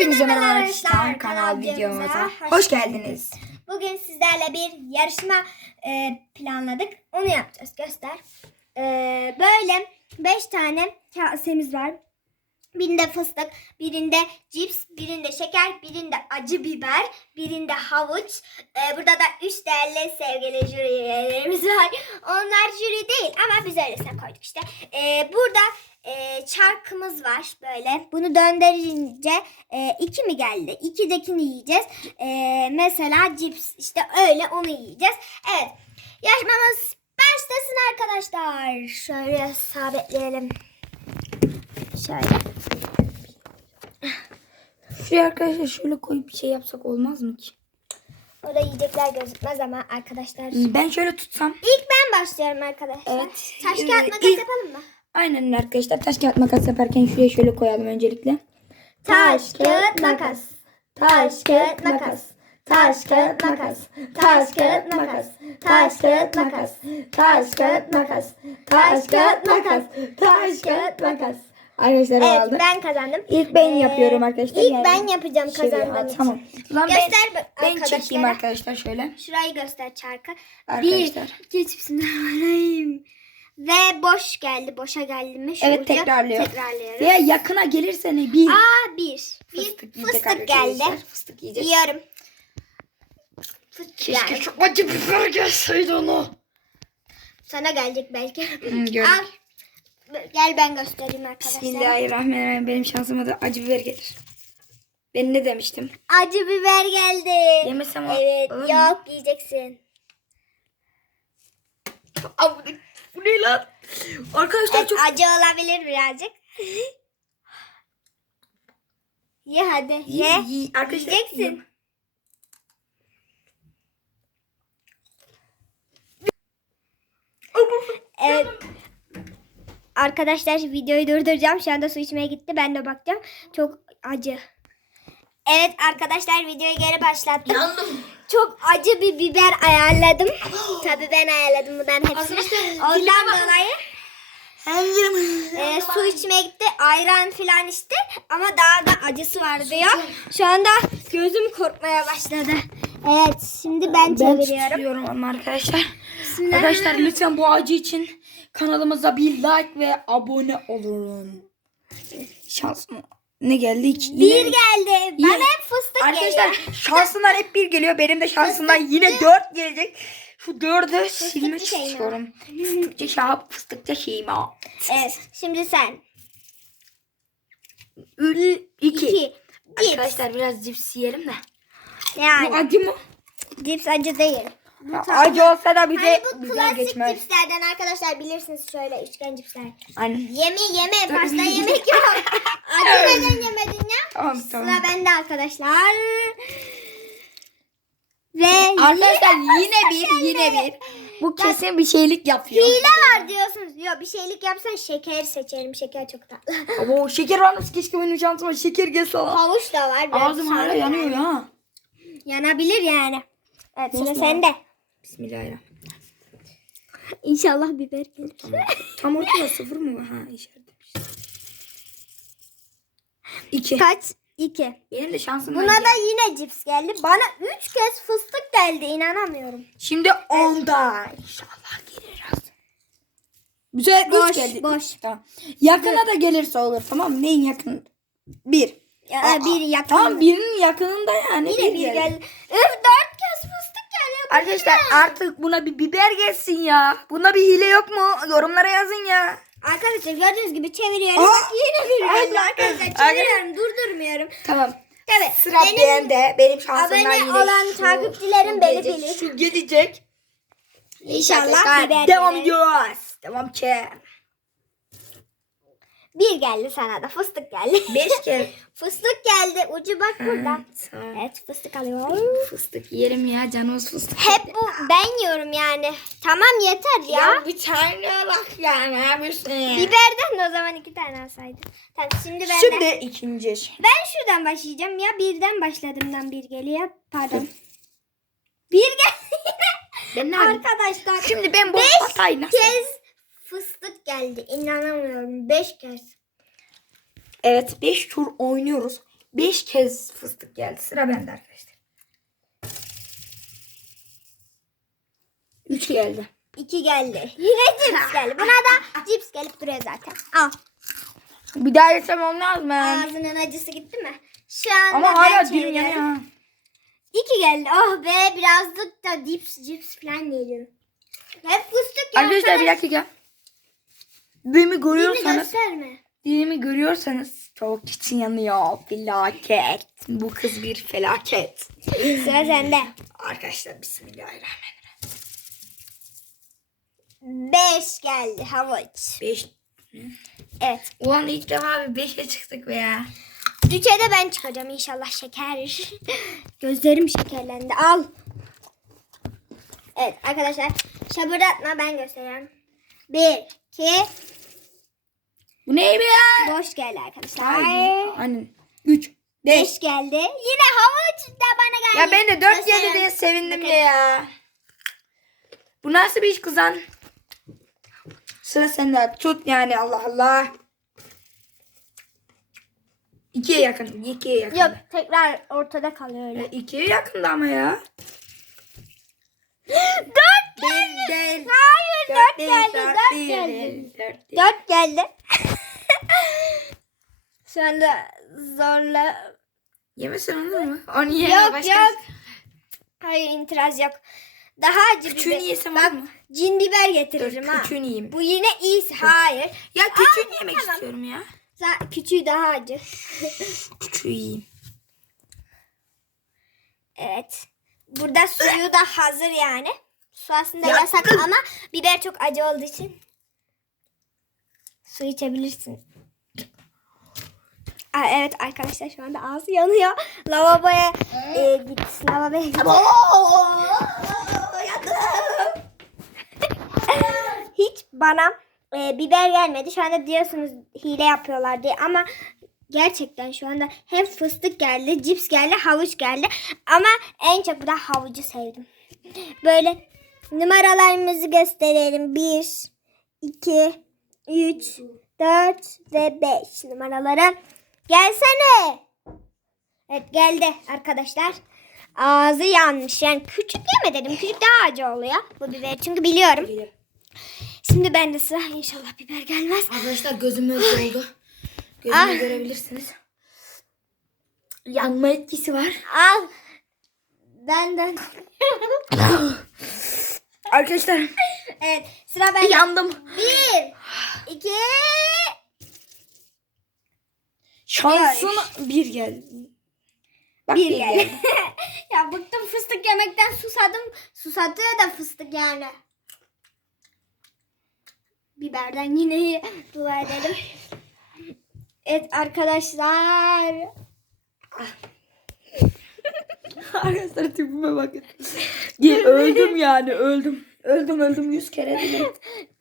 Hepinize merhaba arkadaşlar, kanal videomuza hoş geldiniz. Bugün sizlerle bir yarışma e, planladık. Onu yapacağız. Göster. E, böyle 5 tane kasemiz var. Birinde fıstık, birinde cips, birinde şeker, birinde acı biber, birinde havuç. E, burada da 3 değerli sevgili jürilerimiz var. Onlar jüri değil ama biz öylesine koyduk işte. E, burada e, çarkımız var böyle. Bunu döndürünce e, iki mi geldi? İkidekini yiyeceğiz. E, mesela cips işte öyle onu yiyeceğiz. Evet yarışmamız başlasın arkadaşlar. Şöyle sabitleyelim. Şöyle. Şuraya arkadaşlar şöyle koyup bir şey yapsak olmaz mı ki? Orada yiyecekler gözükmez ama arkadaşlar. Ben şöyle tutsam. İlk ben başlıyorum arkadaşlar. Evet. Taş Ee, kağıt makas ilk- yapalım mı? Aynen arkadaşlar taş kağıt makas yaparken şuraya şöyle koyalım öncelikle. Taş kağıt makas. Taş kağıt makas. Taş kağıt makas. Taş kağıt makas. Taş kağıt makas. Taş kağıt makas. Taş kağıt makas. Taş kağıt makas. Arkadaşlar Evet aldı. ben kazandım. İlk ben Ee, yapıyorum arkadaşlar. İlk Yani ben yapacağım şöyle- kazandığım için. Tamam. Ben, Göster bak ben çekeyim arkadaşlar şöyle. Şurayı göster çarkı. Arkadaşlar. Bir, iki, bismillahirrahmanirrahim. Ve boş geldi. Boşa geldi mi? Şu Evet, tekrarlıyor. Tekrarlıyoruz. Veya yakına gelirse ne bir Aa bir. Bir fıstık, fıstık, geldi. arkadaşlar. Fıstık yiyecek. Yiyorum. Fıstık Keşke geldi. çok acı biber gelseydi onu. Sana gelecek belki. Hı. Al. Gel ben göstereyim arkadaşlar. Bismillahirrahmanirrahim. Benim şansıma da acı biber gelir. Ben ne demiştim? Acı biber geldi. Yemesem o- Evet olur mu? yok yiyeceksin. Abi bu ne lan? Arkadaşlar çok... acı olabilir birazcık. Ye hadi ye. İyi, iyi. Arkadaşlar, Yiyeceksin. yiyorum. Evet. Arkadaşlar videoyu durduracağım. Şu anda su içmeye gitti. Ben de bakacağım. Çok acı. Evet arkadaşlar videoyu geri başlattım. Yandım. Çok acı bir biber ayarladım. Tabii ben ayarladım bunların hepsini. Arkadaşlar, Ondan dilime bakın. dolayı e, su içmeye gitti. Ayran filan içti. Ama daha da acısı var diyor. Şu anda gözüm korkmaya başladı. Evet şimdi ben Ben çeviriyorum. tutuyorum ama arkadaşlar. Bismillah. Arkadaşlar lütfen bu acı için kanalımıza bir like ve abone olun. Şansım ne geldi hiç? Bir geldi. Bana Yine- hep fıstık Arkadaşlar geliyor. şansından hep bir geliyor. Benim de şansından yine dört gelecek. Şu dördü silmek Şeyma. istiyorum. Fıstıkçı Şahap, fıstıkçı Şeyma. Evet şimdi sen. Ül, iki. İki. Cips. Arkadaşlar biraz cips yiyelim de. Bu Yani acı mı? cips acı değil. Ya, acı olsa da bize Hani bu plastik geçmez. cipslerden arkadaşlar bilirsiniz şöyle üçgen cipsler. Aynen. Yeme yeme pasta yemek yok. Acı neden yemedin ya? Tamam tamam. Sıra bende arkadaşlar. Ve Arkadaşlar yine bir yine bir. Bu kesin bir şeylik yapıyor. hile var diyorsunuz. Yok bir şeylik yapsan şeker seçerim. Şeker çok tatlı. Ama o şeker varmış keşke benim şansıma şeker gelse. Havuç da var. Ağzım hala yanıyor ya. Yanabilir yani. Evet sıra sende. Bismillahirrahmanirrahim. İnşallah biber gelir. Tam ortada sıfır mı var? Ha işaretlemiş. İki. Kaç? İki. Benim de şansım Buna var. da yine cips geldi. Bana üç kez fıstık geldi. inanamıyorum. Şimdi onda. İnşallah gelir az. Güzel Boş, üç geldi. boş. Tamam. Yakına da gelirse olur tamam mı? Neyin yakın? Bir. Ya, Aa, bir yakın. Tamam birinin yakınında yani. Yine bir geldi. Üf dört kez fıstık Arkadaşlar artık buna bir biber gelsin ya. Buna bir hile yok mu? Yorumlara yazın ya. Arkadaşlar gördüğünüz gibi çeviriyorum. Bak yine bir arkadaşlar. Çeviriyorum durdurmuyorum. Tamam. Evet. Sıra benim bende. Benim şansımdan abone yine olan şu- takipçilerim beni bilir. Şu gelecek. İnşallah biber Devam ediyoruz. Devam ki. Bir geldi sana da fıstık geldi. Beş kere. fıstık geldi. Ucu bak burada. Tamam. Evet fıstık alıyorum. Fıstık yerim ya canımız fıstık. Hep bu ben yiyorum yani. Tamam yeter ya. bir tane bak yani abisi. Biberden de o zaman iki tane alsaydın. Tamam şimdi ben de. Şimdi ikinci. Ben şuradan başlayacağım ya. Birden başladığımdan bir geliyor. Pardon. Bir geldi Ben ne? Arkadaşlar. Şimdi ben bu hatayı nasıl? kez geldi. İnanamıyorum. Beş kez. Evet 5 tur oynuyoruz. 5 kez fıstık geldi. Sıra bende arkadaşlar. 3 geldi. İki geldi. Yine cips geldi. Buna da cips gelip duruyor zaten. Al. Bir daha yesem olmaz mı? Ağzının acısı gitti mi? Şu anda Ama hala dilim yanıyor. İki geldi. Oh be birazcık da cips cips falan geliyor. Hep fıstık ya. Arkadaşlar bir dakika. Dilimi görüyorsanız, dilimi görüyorsanız çok için yanıyor. Felaket. Bu kız bir felaket. Sıra sende. Arkadaşlar bismillahirrahmanirrahim. Beş geldi havuç. 5. Evet. Ulan ilk defa bir 5'e çıktık be ya. Üçe de ben çıkacağım inşallah şeker. Gözlerim şekerlendi. Al. Evet arkadaşlar. Şabırdatma ben gösteriyorum. Bir, iki, Bu ne be ya? boş geldi arkadaşlar. Aynen. 3. 5. Beş geldi. Yine havuç da bana geldi. Ya ben de 4 Gösteriyorum. geldi diye sevindim de ya. Bu nasıl bir iş kızan? Sıra sende. Tut yani Allah Allah. İkiye yakın. ikiye yakın. Yok tekrar ortada kalıyor öyle. Ya ikiye yakın ama ya. Dört Değil, değil. Hayır dört, değil, geldi. dört Dört değil, geldi. değil, dört değil. Dört geldi. Şu anda zorla. Yemesin olur mu? Onu ye. Yok başka- yok. Hayır itiraz yok. Daha acı Küçüğünü biber. yesem Bak, olur mu? Cin biber Dur getiririm ha. küçüğünü yiyeyim. Bu yine iyisi. Hayır. Ya küçüğünü yemek tamam. istiyorum ya. Sa- Küçüğü daha acı. Küçüğü yiyeyim. evet. Burada suyu da hazır yani. Su aslında Ya- yasak ama biber çok acı olduğu için su içebilirsin. Aa, evet arkadaşlar şu anda ağzı yanıyor. Lavaboya e, git. Lavaboya git. Hiç bana e, biber gelmedi. Şu anda diyorsunuz hile yapıyorlar diye ama gerçekten şu anda hem fıstık geldi, cips geldi, havuç geldi. Ama en çok da havucu sevdim. Böyle numaralarımızı gösterelim. 1, 2, 3, 4 ve 5 numaraları. Gelsene. Evet geldi arkadaşlar. Ağzı yanmış. Yani küçük yeme dedim. Küçük daha acı oluyor bu biber. Çünkü biliyorum. Şimdi bende sıra. İnşallah biber gelmez. Arkadaşlar gözüm öyle oldu. Gözümü Ah. görebilirsiniz. Yanma etkisi var. Al. Benden. Arkadaşlar evet sıra bende. yandım. Bir, iki, Şansın bir geldi. Bak bir geldi. ya bıktım fıstık yemekten susadım. Susatıyor da fıstık yani. Biberden yine dua edelim. Evet arkadaşlar. Arkadaşlar tipime bakın. Öldüm yani öldüm. Öldüm öldüm yüz kere.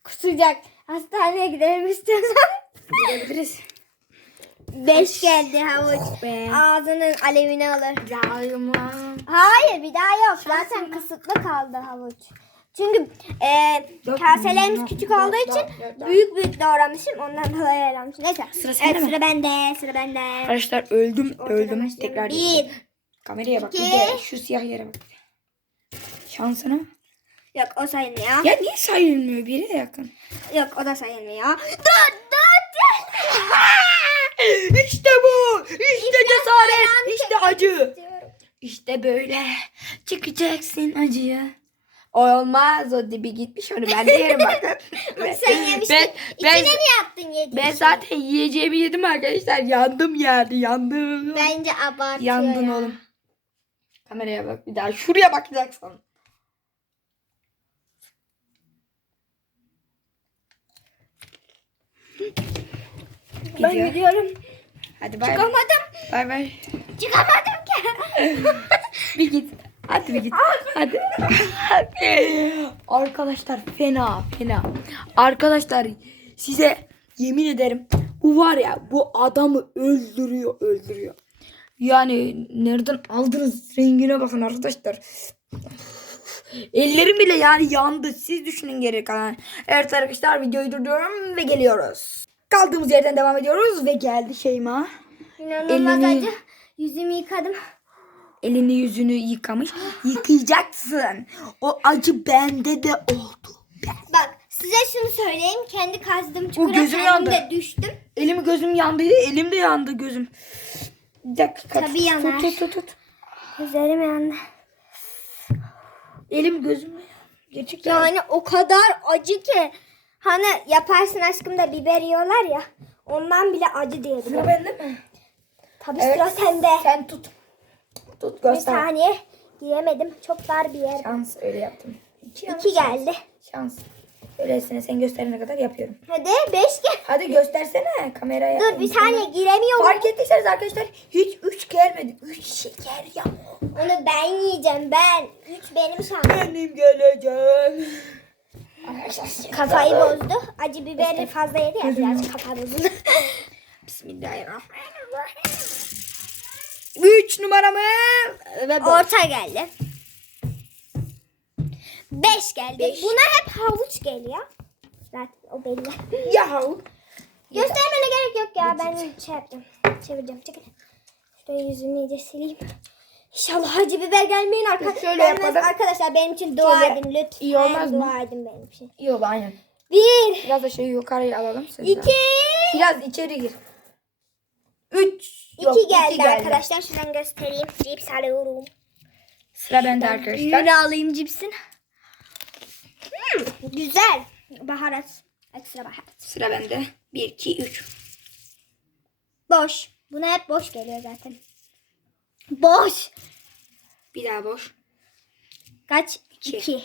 Kusacak. Hastaneye gidelim istiyorsan. Gidebiliriz. Beş geldi havuç. Be. Ağzının alevini alır. Yağma. Hayır bir daha yok. Zaten kısıtlı kaldı havuç. Çünkü e, Dört kaselerimiz küçük Dört, olduğu dört, için dört, dört. büyük büyük doğramışım. Ondan dolayı olmuş. Neyse. Sıra sende evet, mi? sıra bende. Sıra bende. Arkadaşlar öldüm öldüm. başlayalım. Tekrar Bir. Kameraya bak. Bir de şu siyah yere bak. Şansına. Yok o sayılmıyor. Ya niye sayılmıyor? Biri de yakın. Yok o da sayılmıyor. Dört dört. işte bu. İşte cesaret. İşte acı. İşte böyle çıkacaksın acıya. O olmaz o dibi gitmiş onu ben de yerim bakın. Sen yemiştin. Ben, ben, İçine mi yaptın yediğin ben şeyi? zaten yiyeceğimi yedim arkadaşlar. Yandım yani yandım. Bence abartıyor Yandın ya. oğlum. Kameraya bak bir daha. Şuraya bakacaksın. Ben Gidiyor. gidiyorum. Hadi bay. Çıkamadım. Bay bay. Çıkamadım ki. Bir git. Hadi bir git. Hadi. Hadi. Arkadaşlar fena fena. Arkadaşlar size yemin ederim bu var ya bu adamı öldürüyor öldürüyor. Yani nereden aldınız rengine bakın arkadaşlar. Ellerim bile yani yandı. Siz düşünün geri kalan. Evet arkadaşlar videoyu durduruyorum ve geliyoruz. Kaldığımız yerden devam ediyoruz ve geldi Şeyma. İnanılmaz Elini- acı. Yüzümü yıkadım. Elini yüzünü yıkamış. Yıkayacaksın. O acı bende de oldu. Ben- Bak size şunu söyleyeyim. Kendi kazdığım çukura gözüm kendim de yandı. düştüm. Elim gözüm yandıydı. Elim de yandı gözüm. Bir dakika. Tabii yanar. Tut tut tut. tut. Gözlerim yandı. Elim gözüm yandı. Gerçekten. Yani o kadar acı ki. Hani yaparsın aşkım da biber yiyorlar ya. Ondan bile acı diyebilirim. Sıra bende mi? Tabii Evet. sıra sende. Sen tut. Tut Bir göster. saniye. Giyemedim. Çok dar bir yer. Şans öyle yaptım. İki, yalnız İki şans. geldi. Şans. Öylesine sen gösterene kadar yapıyorum. Hadi beş gel. Hadi göstersene kameraya. Dur bir saniye giremiyorum. Fark ettiyseniz arkadaşlar hiç üç gelmedi. Üç şeker ya. Onu ben yiyeceğim ben. Üç benim şansım. Benim geleceğim. Kafayı bozdu. Acı biberi fazla yedi ya birazcık kafa bozuldu. Bismillahirrahmanirrahim. Üç numaramı ve. Orta geldi. Beş geldi. Beş. Buna hep havuç geliyor. Zaten o belli. Yahu. Göstermene gerek yok ya. Ben şey yapacağım. Çevireceğim. Çekil. Şuraya yüzümü iyice sileyim. İnşallah acı biber gelmeyin arkadaşlar. Şöyle yapalım. Arkadaşlar benim için dua Şöyle edin lütfen. iyi olmaz mı? Dua edin benim için. İyi oldu aynen. Bir, Biraz da şeyi yukarıya alalım. Sen de. iki, Biraz içeri gir. Üç. Yok, iki geldi arkadaşlar. Şuradan göstereyim. Cips alıyorum. Sıra bende arkadaşlar. Büyüğünü alayım cipsin. Hmm, güzel. Baharat. Ekstra baharat. Sıra bende. Bir, iki, üç. Boş. Buna hep boş geliyor zaten. Boş. Bir daha boş. Kaç? İki. İki.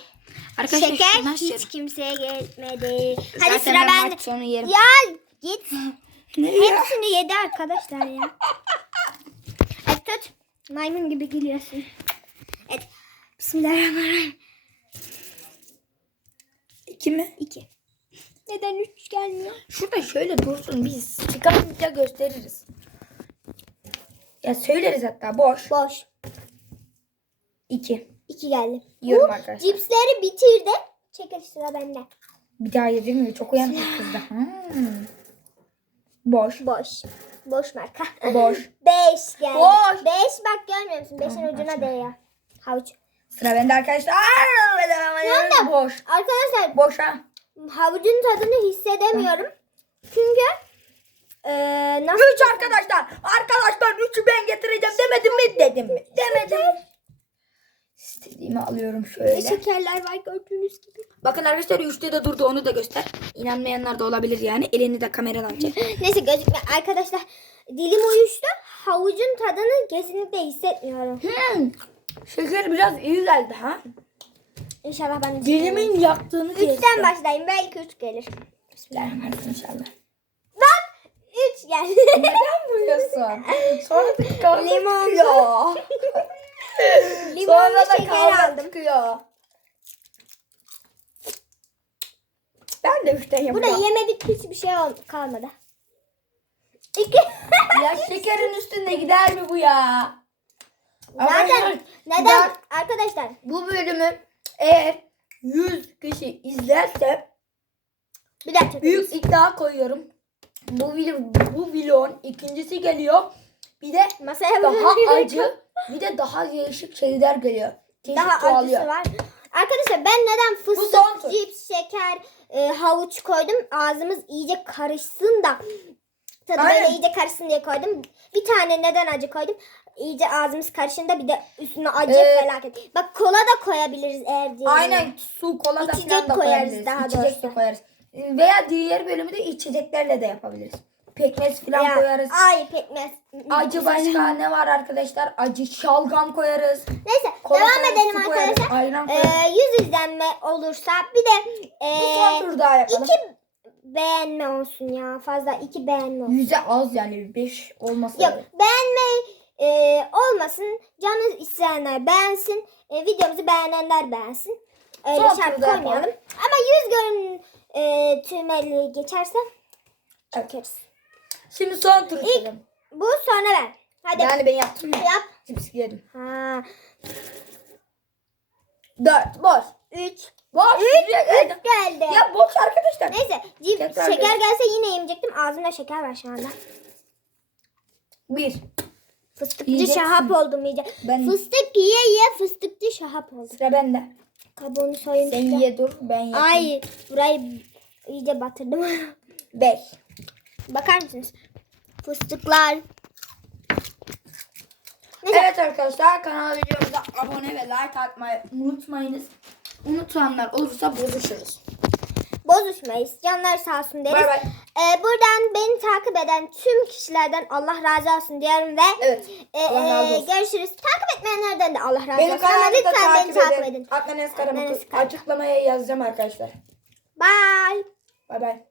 Arkadaşlar Şeker hiç şöyle. kimseye gelmedi. Hadi Zaten sıra ben bende. maç sonu yerim. Ya git. Hepsini yedi arkadaşlar ya. Evet tut. Maymun gibi gülüyorsun. Evet. Bismillahirrahmanirrahim. İki mi? İki. Neden üç gelmiyor? Şurada şöyle dursun biz çıkarınca gösteririz. Ya söyleriz hatta boş. Boş. İki. İki geldi. Yiyorum Bu arkadaşlar. cipsleri bitirdi. Çekil sıra bende. Bir daha yedirmiyor. Çok uyanık kızdı. Hmm. Boş. Boş. Boş marka. Boş. Beş geldi. Boş. Beş bak görmüyor musun? Beşin Tamam, ucuna açma. değiyor. Havuç. Sıra bende arkadaşlar. Yanda. Boş. Arkadaşlar Boş ha. havucun tadını hissedemiyorum. Çünkü eee nasıl Üç arkadaşlar. Arkadaşlar üçü ben getireceğim demedim mi? Dedim mi? Demedim. Alıyorum şöyle. şekerler var gördüğünüz gibi. Bakın arkadaşlar üçte de durdu onu da göster. İnanmayanlar da olabilir yani. Elini de kameradan çek. Neyse gözükmüyor. Arkadaşlar dilim uyuştu. Havucun tadını kesinlikle hissetmiyorum. Hmm. Şeker biraz iyi geldi ha. İnşallah ben de Dilimin yaktığını Üçten başlayayım. Belki üç gelir. Bismillahirrahmanirrahim inşallah. Bak! Üç geldi. Neden vuruyorsun? Sonra da kan Limon. Limonlu Sonra da şeker aldım. çıkıyor. Ben de üçten Burada yapıyorum. yemedik hiçbir şey ol- kalmadı. İki. Ya şekerin üstünde gider mi bu ya? Arkadaşlar, neden? ben Arkadaşlar bu bölümü eğer 100 kişi izlerse bir dakika. büyük iddia koyuyorum. Bu video, bu vlogun ikincisi geliyor. Bir de Masaya daha acı bir de daha değişik şeyler geliyor. Değişik Daha çoğalıyor. acısı var. Arkadaşlar ben neden fıstık, cips, şeker, e, havuç koydum? Ağzımız iyice karışsın da tadı Aynen. böyle iyice karışsın diye koydum. Bir tane neden acı koydum? İyice ağzımız karışın da bir de üstüne acı Ee, felaket. Bak kola da koyabiliriz eğer diyelim. Aynen su, kola da İçecek falan da koyarız daha İçecek doğrusu. de koyarız. Veya diğer bölümü de içeceklerle de yapabiliriz. Pekmez falan Ya, koyarız. Ay pekmez. Acı başka ne var arkadaşlar? Acı şalgam koyarız. Neyse Kola devam koyarız, edelim su koyarız, arkadaşlar. ayran Ee, koyarız. 100 izlenme olursa bir de e, Bu son tur daha yapalım. iki beğenme olsun ya. Fazla iki beğenme olsun. Yüze az yani 5 olmasa. Yok beğenme e, olmasın. Canı isteyenler beğensin. E, videomuzu beğenenler beğensin. Öyle Son turda koymayalım. Ama 100 görün e, tümeli geçerse Evet. Şimdi son tur İlk- içelim. Bu sonra ben. Hadi Yani ben yaptım ya. yap. Cips yedim. Ha, 4 boş. 3 Boş. Üç geldi. geldi. Ya boş arkadaşlar. Neyse cips, Tekrar şeker gel. gelse yine yemeyecektim. Ağzımda şeker var şu anda. 1 Fıstıkçı Yiyeceksin. şahap oldum iyice. Ben- Fıstık yiye yiye fıstıkçı şahap oldum. Sıra bende. Kabuğunu soyun Sen işte. ye dur ben yapayım. Ay burayı iyice batırdım. 5. Bakar mısınız? Fıstıklar. Neyse. Evet arkadaşlar kanal videomuza abone ve like atmayı unutmayınız. Unutanlar olursa bozuşuruz. Bozuşmayız. Canlar sağ olsun deriz. Bay bay. Ee, buradan beni takip eden tüm kişilerden Allah razı olsun diyorum ve Evet. e, Allah razı e, olsun. görüşürüz. Takip etmeyenlerden de Allah razı olsun. Ama kanalımı da lütfen beni takip edin. Adnan Adnan Eskar. açıklamaya yazacağım arkadaşlar. Bye. Bay bay.